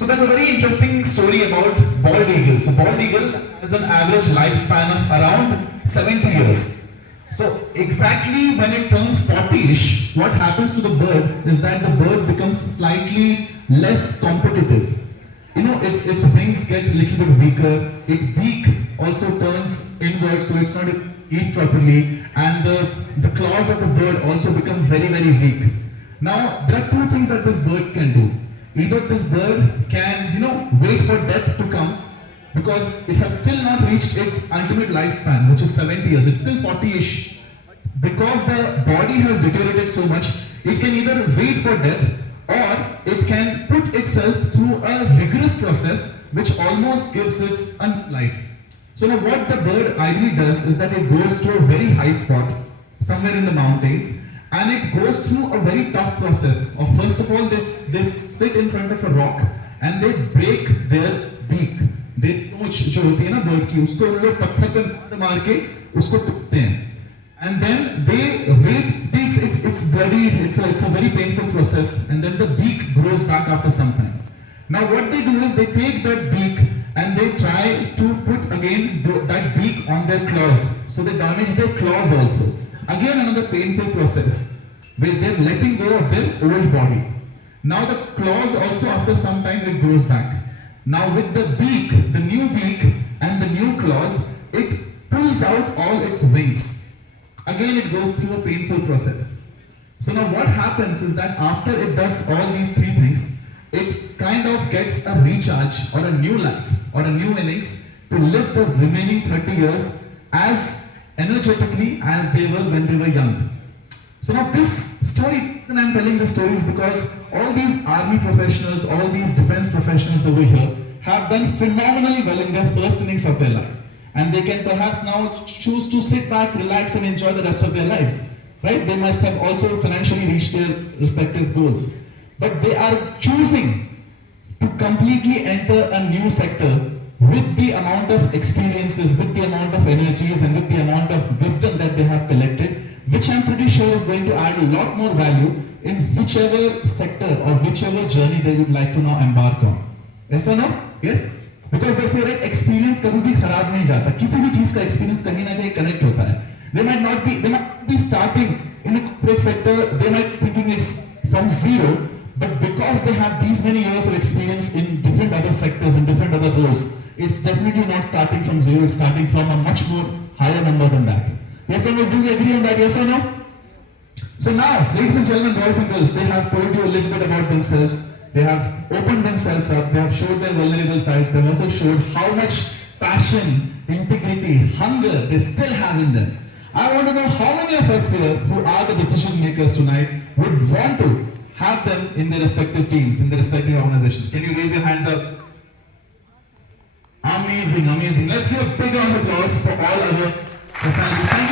So there's a very interesting story about bald eagle. So bald eagle has an average lifespan of around 70 years. So exactly when it turns 40ish, what happens to the bird is that the bird becomes slightly less competitive. You know, its wings get a little bit weaker. Its beak also turns inward, so it's not able to eat properly, and the claws of the bird also become very, very weak. Now, there are two things that this bird can do. Either this bird can, wait for death to come because it has still not reached its ultimate lifespan, which is 70 years. It's still 40ish. Because the body has deteriorated so much, it can either wait for death or it can put itself through a rigorous process which almost gives it a life. So now what the bird ideally does is that it goes to a very high spot somewhere in the mountains, and it goes through a very tough process of, first of all, they sit in front of a rock and they break their beak. They नोच जो होती है ना bird की, उसको उन लोग पत्थर पे मार के उसको तोड़ते हैं. And then they wait. It's bloody. It's a very painful process. And then the beak grows back after some time. Now what they do is they take that beak and they try to put again that beak on their claws. So they damage their claws also. Again another painful process where they're letting go of their old body. Now the claws also after some time it grows back. Now with the beak, the new beak and the new claws, it pulls out all its wings. Again it goes through a painful process. So now what happens is that after it does all these three things, it kind of gets a recharge or a new life or a new innings to live the remaining 30 years as energetically as they were when they were young. So now this story, and I'm telling this story is because all these army professionals, all these defense professionals over here have done phenomenally well in their first innings of their life. And they can perhaps now choose to sit back, relax and enjoy the rest of their lives. Right? They must have also financially reached their respective goals. But they are choosing to completely enter a new sector with the amount of experiences, with the amount of energies and with the amount of wisdom that they have collected, which I'm pretty sure is going to add a lot more value in whichever sector or whichever journey they would like to now embark on. Yes or no? Yes? Because they say that experience कभी भी खराब नहीं जाता. किसी भी चीज का experience कहीं ना कहीं connect होता है. They might not be starting in a corporate sector. They might be thinking it's from zero, but because they have these many years of experience in different other sectors and different other roles, it's definitely not starting from zero. It's starting from a much more higher number than that. Yes or no? Do we agree on that? Yes or no? So now, ladies and gentlemen, boys and girls, they have told you a little bit about themselves. They have opened themselves up, they have showed their vulnerable sides, they have also showed how much passion, integrity, hunger they still have in them. I want to know how many of us here who are the decision makers tonight would want to have them in their respective teams, in their respective organizations. Can you raise your hands up? Amazing, amazing. Let's give a big round of applause for all our personalities.